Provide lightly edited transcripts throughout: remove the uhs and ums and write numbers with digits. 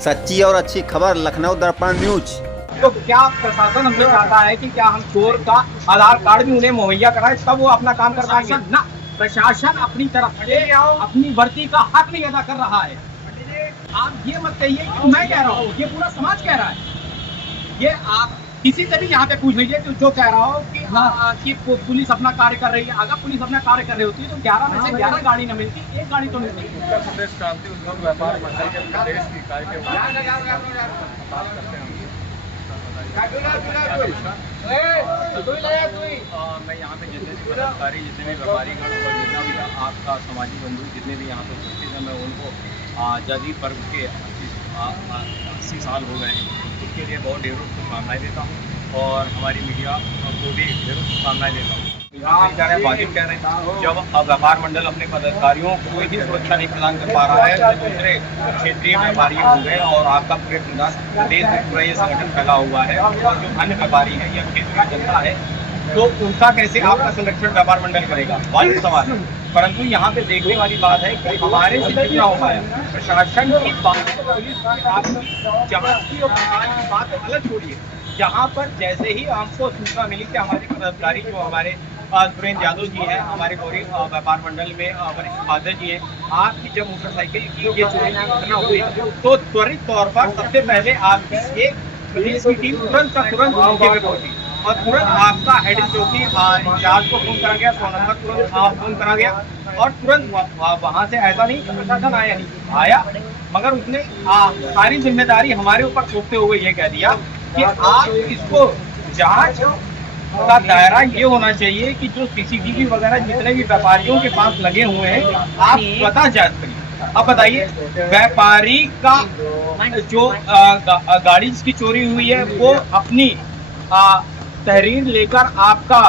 सच्ची और अच्छी खबर लखनऊ दर्पण न्यूज। तो क्या प्रशासन हमसे चाहता है कि क्या हम चोर का आधार कार्ड भी उन्हें मुहैया कराएं, तब वो अपना काम कर पाएंगे ना। प्रशासन अपनी तरफ से अपनी वर्दी का हक नहीं अदा कर रहा है। आप ये मत कहिए कि मैं कह रहा हूँ, ये पूरा समाज कह रहा है। ये आप किसी से भी यहाँ पे पूछ लीजिए कि जो कह रहा हो कि पुलिस अपना कार्य कर रही है। अगर पुलिस अपना कार्य कर रही होती तो 11 में से 11 गाड़ी न मिलती, एक गाड़ी तो मिलती। उत्तर प्रदेश क्रांति उद्योग व्यापार मंडल के प्रदेश की इकाई के बात करते हैं। मैं यहाँ पे जितने भी पदाधिकारी, जितने भी व्यापारीगण और जितना भी आपका सामाजिक बंधु जितने भी यहाँ पे उपस्थित हैं, मैं उनको आज़ादी पर्व के 80 साल हो गए हैं, उसके लिए बहुत ढेरों शुभकामनाएं देता हूँ और हमारी मीडिया को भी ढेरों शुभकामनाएं देता हूँ। वाजिब कह रहे हैं, जब व्यापार मंडल अपने पदाधिकारियों को ही सुरक्षा नहीं प्रदान कर पा रहा है तो दूसरे क्षेत्रीय व्यापारी हो गए और आपका पूरे प्रदेश में पूरा ये संगठन फैला हुआ है और जो अन्य व्यापारी है या क्षेत्रीय जनता है तो उनका कैसे आपका संरक्षण व्यापार मंडल करेगा, वाजिब सवाल है। परंतु यहाँ पे देखने वाली बात है कि हमारे से कितना हो पाया, प्रशासन की बात, पुलिस की, आपकी जांच की और की बात अलग छोड़िए। यहाँ पर जैसे ही हमको सूचना मिली कि हमारे पदाधिकारी जो हमारे सुरेंद्र यादव जी हैं, हमारे गौरी व्यापार मंडल में वरिष्ठ उपाध्यक्ष जी हैं, आपकी जब मोटरसाइकिल की ये चोरी की घटना हुई तो त्वरित तौर पर सबसे पहले आपकी एक पुलिस की टीम तुरंत मौके पे पहुंची और तुरंत आपका हेड चौकी इंचार्ज को फोन करा गया, 100 नंबर तुरंत फोन करा गया और तुरंत वहाँ से ऐसा नहीं कि प्रशासन आया मगर उसने सारी जिम्मेदारी हमारे ऊपर थोपते हुए ये कह दिया कि आप इसको जांच का दायरा ये होना चाहिए कि जो सीसीटीवी वगैरह जितने भी व्यापारियों के पास लगे हुए हैं आप स्वतः जांच करिए। अब बताइए, व्यापारी का जो गाड़ी जिसकी चोरी हुई है वो अपनी तहरीर लेकर आपका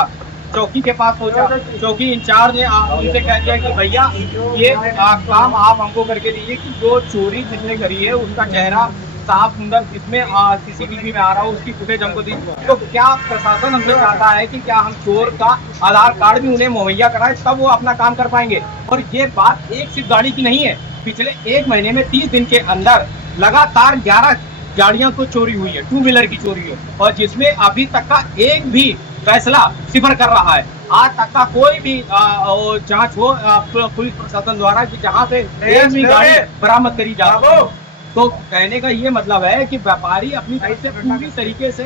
चौकी के पास पहुंचा, चौकी इंचार्ज ने उनसे कह दिया कि भैया ये काम आप हमको करके दीजिए कि जो चोरी जिसने करी है उसका चेहरा साफ सुंदर इसमें सीसीटीवी में आ रहा हो, उसकी फुटेज हमको दी। तो क्या प्रशासन हमसे चाहता है कि क्या हम चोर का आधार कार्ड भी उन्हें मुहैया कराएं, तब वो अपना काम कर पाएंगे। और ये बात एक सिर्फ गाड़ी की नहीं है, पिछले 1 महीने में 30 दिन के अंदर लगातार 11 गाड़ियां तो चोरी हुई है, 2 व्हीलर की चोरी है और जिसमें अभी तक का एक भी फैसला सिफर कर रहा है। आज तक का कोई भी जांच हो पुलिस प्रशासन द्वारा कि जहां से एक भी गाड़ी बरामद करी जा। तो कहने का ये मतलब है कि व्यापारी अपनी तरफ से पूरी तरीके से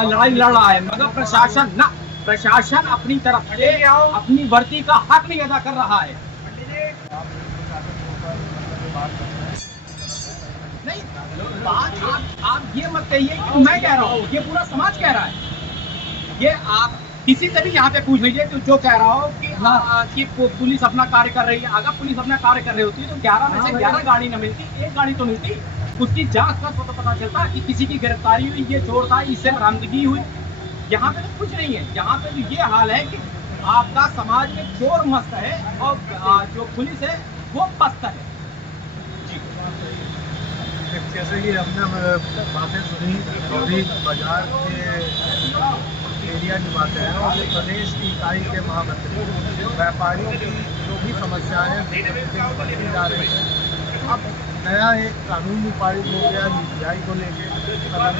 लड़ाई लड़ रहा है मगर प्रशासन अपनी तरफ से अपनी वर्दी का हक नहीं अदा कर रहा है। नहीं, बात आप ये मत कहिए कि मैं कह रहा हूँ, ये पूरा समाज कह रहा है। ये आप किसी से भी यहाँ पे पूछ लीजिए कि जो कह रहा हो कि पुलिस अपना कार्य कर रही है। अगर पुलिस अपना कार्य कर रही होती तो 11 में से 11 गाड़ी न मिलती, एक गाड़ी तो मिलती। उसकी जांच का तो पता चलता कि किसी की गिरफ्तारी हुई, ये चोर था, इससे बरामदगी हुई। यहाँ पे तो कुछ नहीं है। यहाँ पे तो ये हाल है कि आपका समाज में चोर मस्त है और जो पुलिस है वो पस्त है। जैसे कि हमने बातें सुनी गौरी बाजार के एरिया की बातें हैं और प्रदेश की इकाई के महामंत्री व्यापारियों की जो भी समस्याएं बढ़ती जा रही हैं। अब नया एक कानून भी पारित हो गया यूपीआई को लेकर।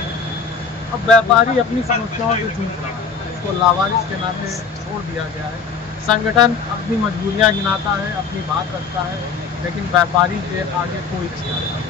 अब व्यापारी अपनी समस्याओं से जूझ रहा है, इसको लावारिस के नाते छोड़ दिया गया है। संगठन अपनी मजबूरियां गिनाता है, अपनी बात रखता है, लेकिन व्यापारी के आगे कोई नहीं आता।